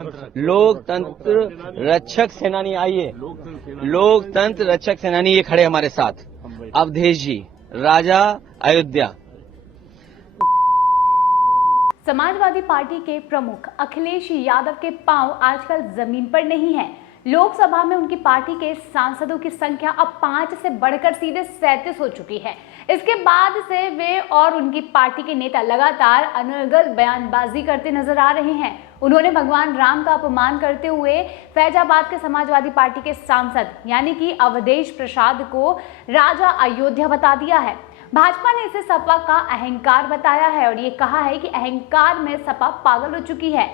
लोकतंत्र रक्षक सेनानी आइए, लोकतंत्र रक्षक सेनानी ये खड़े हमारे साथ, अवधेश जी, राजा अयोध्या। समाजवादी पार्टी के प्रमुख अखिलेश यादव के पांव आजकल जमीन पर नहीं है। लोकसभा में उनकी पार्टी के सांसदों की संख्या अब 5 से बढ़कर सीधे 37 हो चुकी है। इसके बाद से वे और उनकी पार्टी के नेता लगातार अनर्गल बयानबाजी करते नजर आ रहे हैं। उन्होंने भगवान राम का अपमान करते हुए फैजाबाद के समाजवादी पार्टी के सांसद यानी कि अवधेश प्रसाद को राजा अयोध्या बता दिया है। भाजपा ने इसे सपा का अहंकार बताया है और ये कहा है कि अहंकार में सपा पागल हो चुकी है।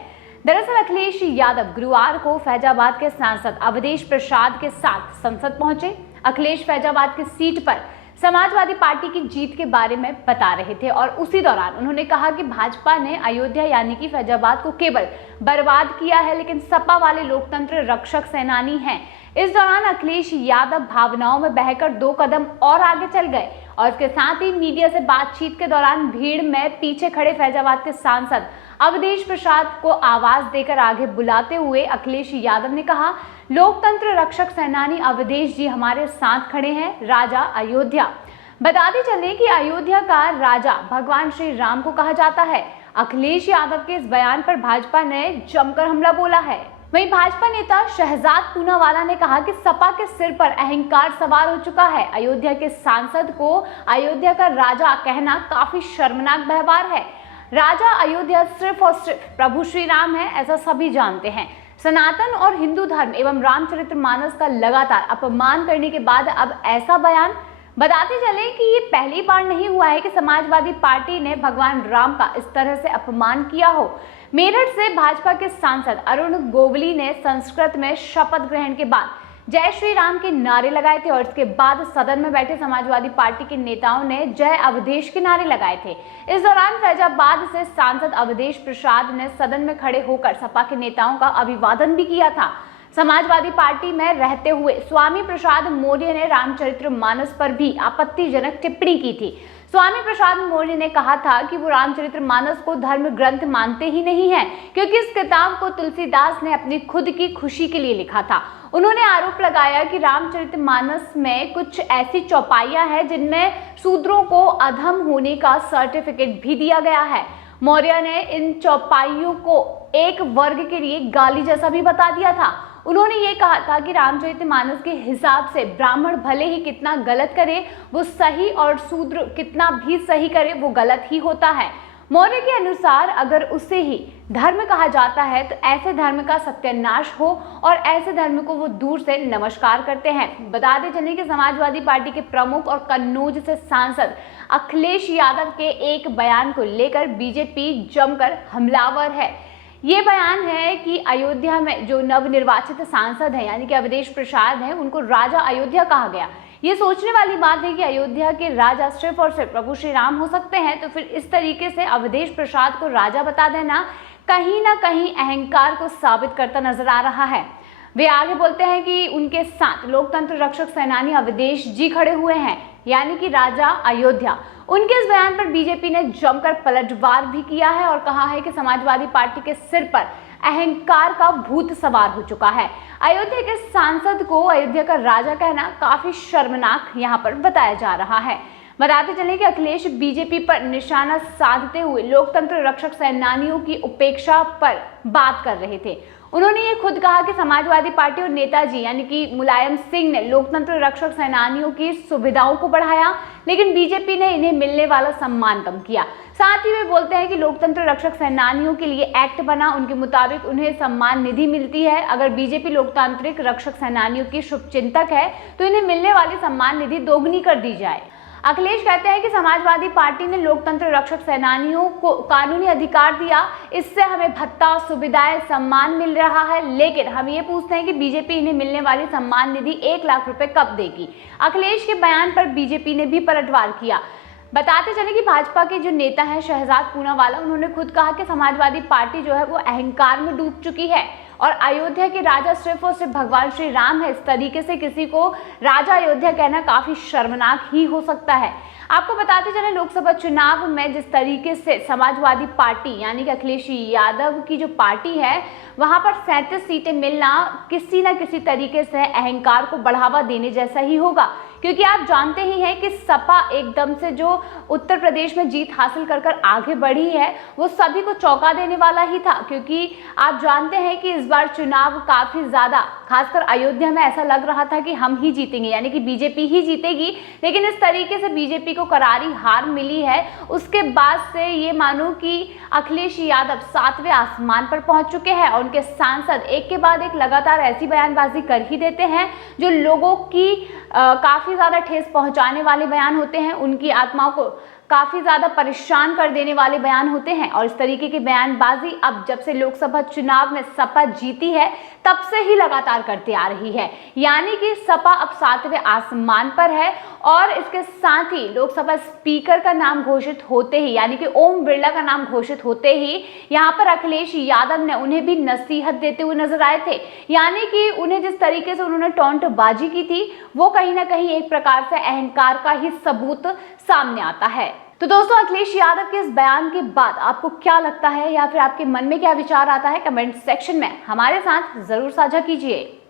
दरअसल अखिलेश यादव गुरुवार को फैजाबाद के सांसद अवधेश प्रसाद के साथ संसद पहुंचे। अखिलेश फैजाबाद की सीट पर समाजवादी पार्टी की जीत के बारे में बता रहे थे और उसी दौरान उन्होंने कहा कि भाजपा ने अयोध्या यानी कि फैजाबाद को केवल बर्बाद किया है, लेकिन सपा वाले लोकतंत्र रक्षक सेनानी हैं। इस दौरान अखिलेश यादव भावनाओं में बहकर 2 कदम और आगे चल गए और इसके साथ ही मीडिया से बातचीत के दौरान भीड़ में पीछे खड़े फैजाबाद के सांसद अवधेश प्रसाद को आवाज देकर आगे बुलाते हुए अखिलेश यादव ने कहा, लोकतंत्र रक्षक सेनानी अवधेश जी हमारे साथ खड़े हैं, राजा अयोध्या। बताते चले कि अयोध्या का राजा भगवान श्री राम को कहा जाता है। अखिलेश यादव के इस बयान पर भाजपा ने जमकर हमला बोला है। वहीं भाजपा नेता शहजाद पूनावाला ने कहा कि सपा के सिर पर अहंकार सवार हो चुका है। अयोध्या के सांसद को अयोध्या का राजा कहना काफी शर्मनाक व्यवहार है। राजा अयोध्या सिर्फ और सिर्फ प्रभु श्री राम है, ऐसा सभी जानते हैं। सनातन और हिंदू धर्म एवं रामचरितमानस का लगातार अपमान करने के बाद अब ऐसा बयान। बताते चले कि ये पहली बार नहीं हुआ है कि समाजवादी पार्टी ने भगवान राम का इस तरह से अपमान किया हो। मेरठ से भाजपा के सांसद अरुण गोवली ने संस्कृत में शपथ ग्रहण के बाद जय श्री राम के नारे लगाए थे और इसके बाद सदन में बैठे समाजवादी पार्टी के नेताओं ने जय अवधेश के नारे लगाए थे। इस दौरान फैजाबाद से सांसद अवधेश प्रसाद ने सदन में खड़े होकर सपा के नेताओं का अभिवादन भी किया था। समाजवादी पार्टी में रहते हुए स्वामी प्रसाद मौर्य ने रामचरितमानस पर भी आपत्तिजनक टिप्पणी की थी। स्वामी प्रसाद मौर्य ने कहा था कि वो रामचरितमानस को धर्म ग्रंथ मानते ही नहीं है, क्योंकि इस किताब को तुलसीदास ने अपनी खुद की खुशी के लिए लिखा था। उन्होंने आरोप लगाया कि रामचरितमानस में कुछ ऐसी चौपाइयां हैं जिनमें शूद्रों को अधम होने का सर्टिफिकेट भी दिया गया है। मौर्य ने इन चौपाइयों को एक वर्ग के लिए गाली जैसा भी बता दिया था। उन्होंने ये कहा था कि रामचरितमानस के हिसाब से ब्राह्मण भले ही कितना गलत करे वो सही और शूद्र कितना भी सही करे वो गलत ही होता है। मौर्य के अनुसार अगर उसे ही धर्म कहा जाता है तो ऐसे धर्म का सत्यानाश हो और ऐसे धर्म को वो दूर से नमस्कार करते हैं। बताते चले कि समाजवादी पार्टी के प्रमुख और कन्नौज से सांसद अखिलेश यादव के एक बयान को लेकर बीजेपी जमकर हमलावर है। ये बयान है कि अयोध्या में जो नवनिर्वाचित सांसद हैं यानी कि अवधेश प्रसाद हैं उनको राजा अयोध्या कहा गया। ये सोचने वाली बात है कि अयोध्या के राजा सिर्फ और सिर्फ प्रभु श्री राम हो सकते हैं, तो फिर इस तरीके से अवधेश प्रसाद को राजा बता देना कहीं ना कहीं अहंकार को साबित करता नजर आ रहा है। वे आगे बोलते हैं कि उनके साथ लोकतंत्र रक्षक सेनानी अवधेश जी खड़े हुए हैं यानी कि राजा अयोध्या। उनके इस बयान पर बीजेपी ने जमकर पलटवार भी किया है और कहा है कि समाजवादी पार्टी के सिर पर अहंकार का भूत सवार हो चुका है। अयोध्या के सांसद को अयोध्या का राजा कहना काफी शर्मनाक यहाँ पर बताया जा रहा है। बताते चले कि अखिलेश बीजेपी पर निशाना साधते हुए लोकतंत्र रक्षक सेनानियों की उपेक्षा पर बात कर रहे थे। उन्होंने ये खुद कहा कि समाजवादी पार्टी और नेताजी यानी कि मुलायम सिंह ने लोकतंत्र रक्षक सेनानियों की सुविधाओं को बढ़ाया, लेकिन बीजेपी ने इन्हें मिलने वाला सम्मान कम किया। साथ ही वे बोलते हैं कि लोकतंत्र रक्षक सेनानियों के लिए एक्ट बना, उनके मुताबिक उन्हें सम्मान निधि मिलती है। अगर बीजेपी लोकतांत्रिक रक्षक सेनानियों की शुभचिंतक है तो इन्हें मिलने वाली सम्मान निधि दोगुनी कर दी जाए। अखिलेश कहते हैं कि समाजवादी पार्टी ने लोकतंत्र रक्षक सेनानियों को कानूनी अधिकार दिया, इससे हमें भत्ता, सुविधाएं, सम्मान मिल रहा है, लेकिन हम ये पूछते हैं कि बीजेपी इन्हें मिलने वाली सम्मान निधि 1 लाख रुपए कब देगी। अखिलेश के बयान पर बीजेपी ने भी पलटवार किया। बताते चले कि भाजपा के जो नेता हैं शहजाद पूनावाला, उन्होंने खुद कहा कि समाजवादी पार्टी जो है वो अहंकार में डूब चुकी है और अयोध्या के राजा सिर्फ और सिर्फ भगवान श्री राम है, इस तरीके से किसी को राजा अयोध्या कहना काफी शर्मनाक ही हो सकता है। आपको बताते चले, लोकसभा चुनाव में जिस तरीके से समाजवादी पार्टी यानी कि अखिलेश यादव की जो पार्टी है वहां पर 37 सीटें मिलना किसी न किसी तरीके से अहंकार को बढ़ावा देने जैसा ही होगा, क्योंकि आप जानते ही हैं कि सपा एकदम से जो उत्तर प्रदेश में जीत हासिल कर कर आगे बढ़ी है वो सभी को चौंका देने वाला ही था। क्योंकि आप जानते हैं कि इस बार चुनाव काफी ज्यादा, खासकर अयोध्या में ऐसा लग रहा था कि हम ही जीतेंगे, यानी कि बीजेपी ही जीतेगी, लेकिन इस तरीके से बीजेपी को करारी हार मिली है। उसके बाद से ये मानो कि अखिलेश यादव 7वें आसमान पर पहुंच चुके हैं और उनके सांसद एक के बाद एक लगातार ऐसी बयानबाजी कर ही देते हैं जो लोगों की काफी ज्यादा ठेस पहुंचाने वाले बयान होते हैं, उनकी आत्माओं को काफी ज्यादा परेशान कर देने वाले बयान होते हैं। और इस तरीके की बयानबाजी अब जब से लोकसभा चुनाव में सपा जीती है तब से ही लगातार करते आ रही है, यानी कि सपा अब 7वें आसमान पर है। और इसके साथ ही लोकसभा स्पीकर का नाम घोषित होते ही, यानी कि ओम बिरला का नाम घोषित होते ही यहाँ पर अखिलेश यादव ने उन्हें भी नसीहत देते हुए नजर आए थे, यानी कि उन्हें जिस तरीके से उन्होंने टॉन्टबाजी की थी वो कहीं ना कहीं एक प्रकार से अहंकार का ही सबूत सामने आता है। तो दोस्तों, अखिलेश यादव के इस बयान के बाद आपको क्या लगता है या फिर आपके मन में क्या विचार आता है, कमेंट सेक्शन में हमारे साथ जरूर साझा कीजिए।